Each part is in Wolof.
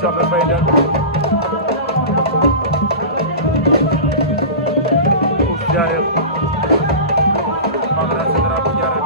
Cabe Faye Ouz Diaré Magara Général bu Diaré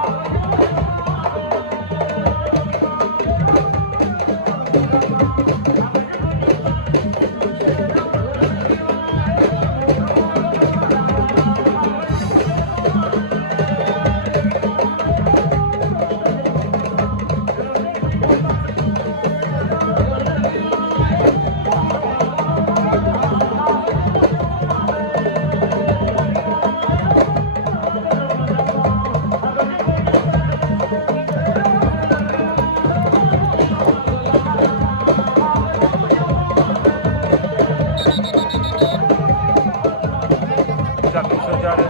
Jacques Ouz Diaré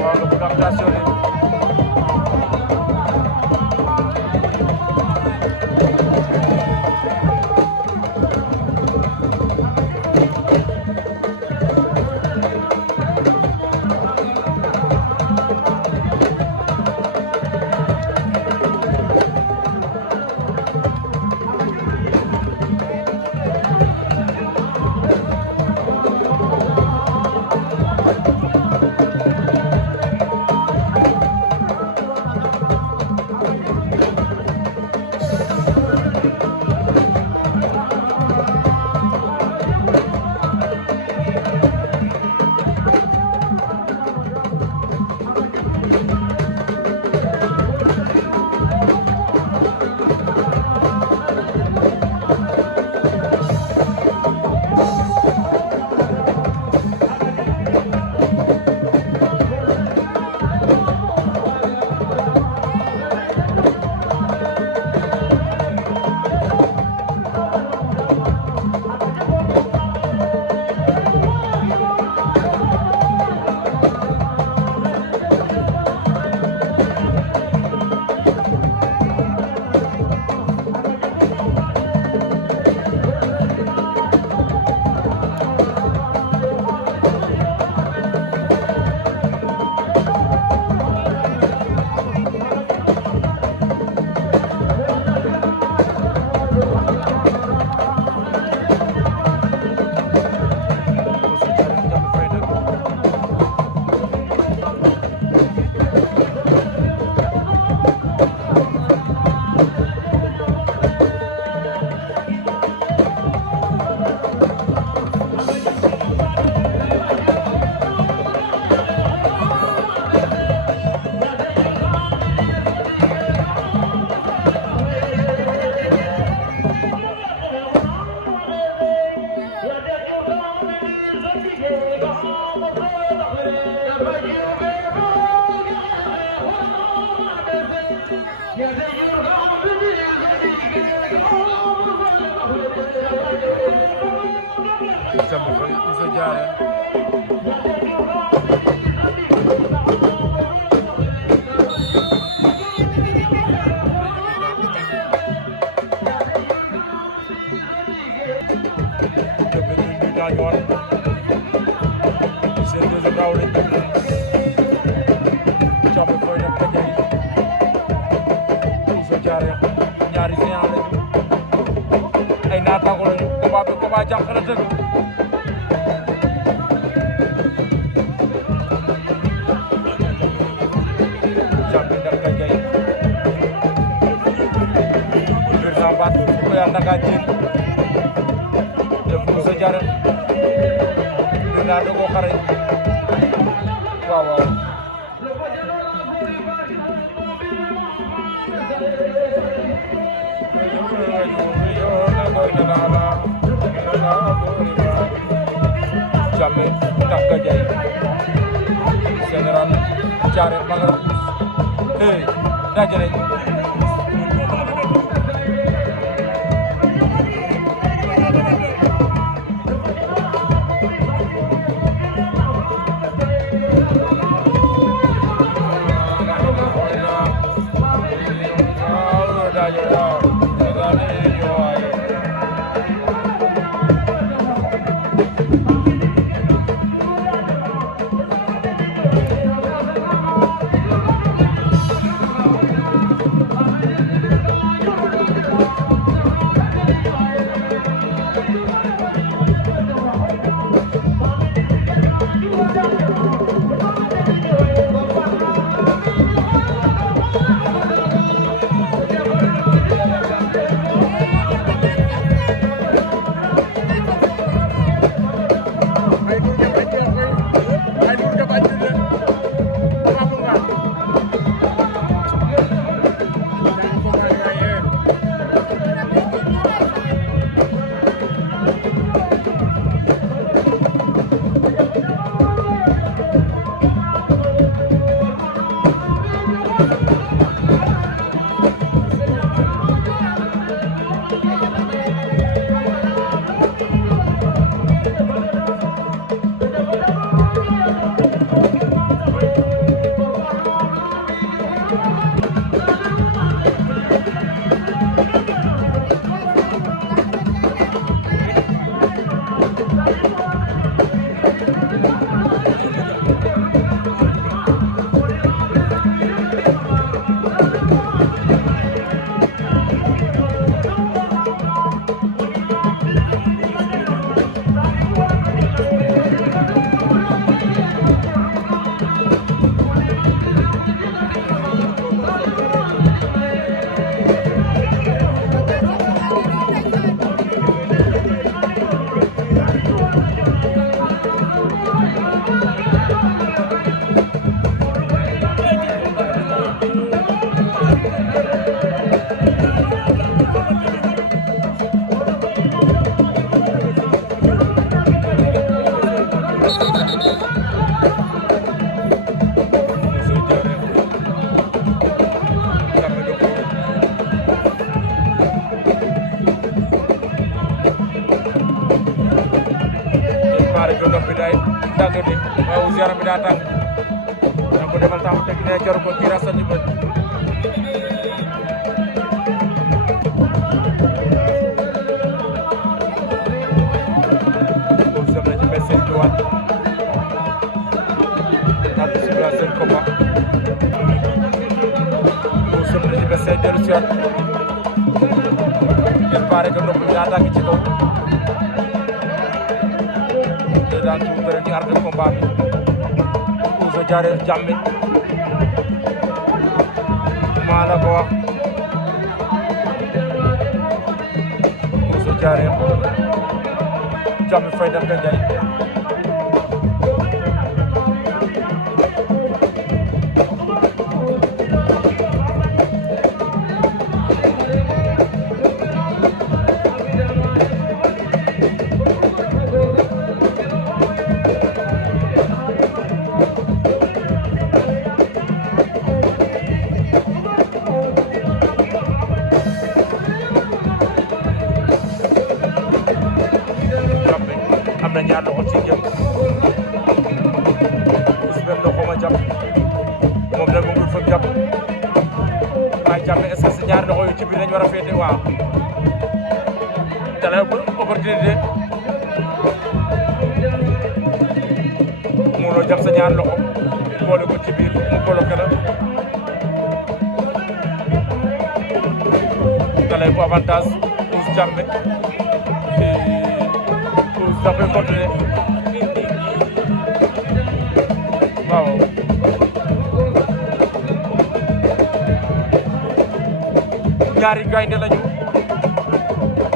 wàllu captation yi Cabe Faye Ouz Diaré gaañoon seen deuxième round lañ def Cabe Faye nag Gandiaye Ouz Diaré ñaari géant lañu ay naataango lañu combat bi combat jànq la dëgg Cabe ndax Gandiaye président Bat ko yàlla na ngaa jiit Ouz Diaré ñu naa dogo xare waaw waaw Cabe ndax Gandiaye Général Diaré Magara Ouz dajale Thank you. tàggati waaw yaram bi daa tàng da ko demal taxu teg ne jaru ko tira sa ñu seen combat mu sëm na ci ba seen dellu si waat il paraît que ndox mi daa tàng ci kaw te daan tuur bëre ci arde combat bi Ouzo Diaré Jammeh maa la ko wax Ouzo Diaré Jammeh Faye Danga Ndiaye am na ñaar loxo ci jëm gis benn loxo ma jàpp moom nag moom fa jàpp waaye jàpp est-ce que si ñaar loxo yu ci biir lañ war a féete waaw dana opportunité mënoo jàpp sa ñaar loxo boole ko ci biir mu bloqué la dalay bu avantage Ouzo Diamé Jammeh continué waaw ñaari gaynde lañu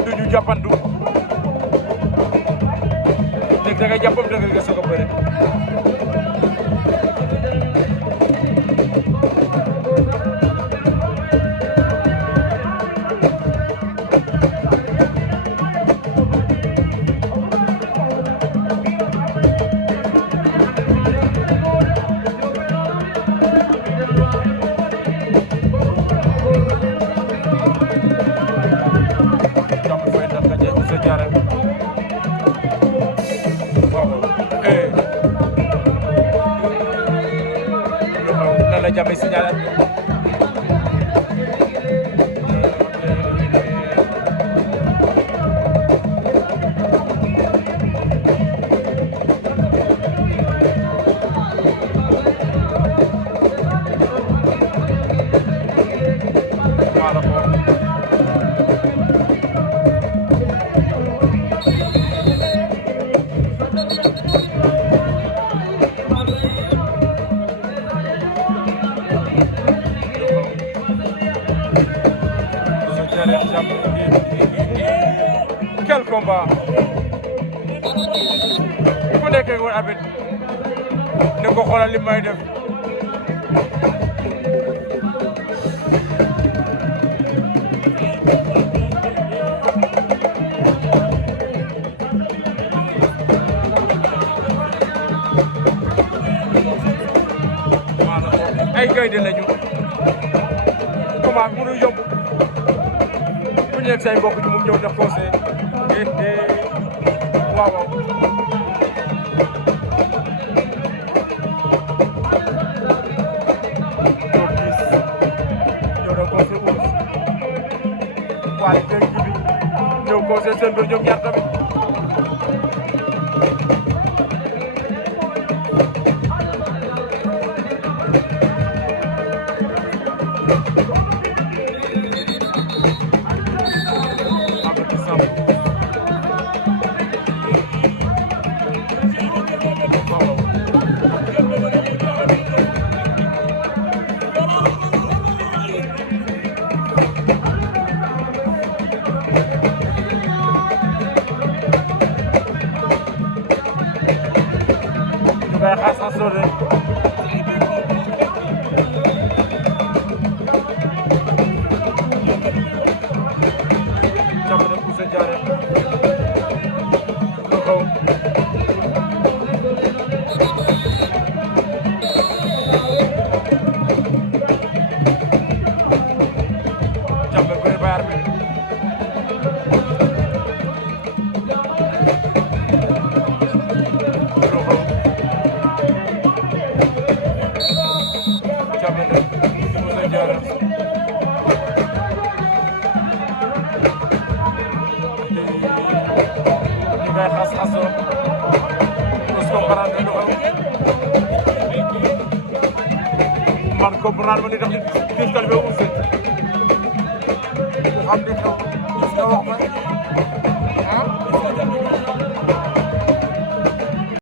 duñu jàppandu léegi da ngay jàppam da nga soog a bëre la Jammeh signalé quel combat ku nekk woon abit ne ko xoolal li may def ay gaynde lañu combat bi mënu yomb bu ñu nekk say mbokk ñu mu ñëw def conseil waaw waaw ñoo gis ñoo doon conseil Ouzo waaye tey jii bi ñëw conseil seen biir ñoom ñaar tamit càmmete si mos a jaara ñi ngay xas-xasoo mos comprendre lu xew man comprendre ma li tax digital bi aussi ku xam li xew gis nga wax ma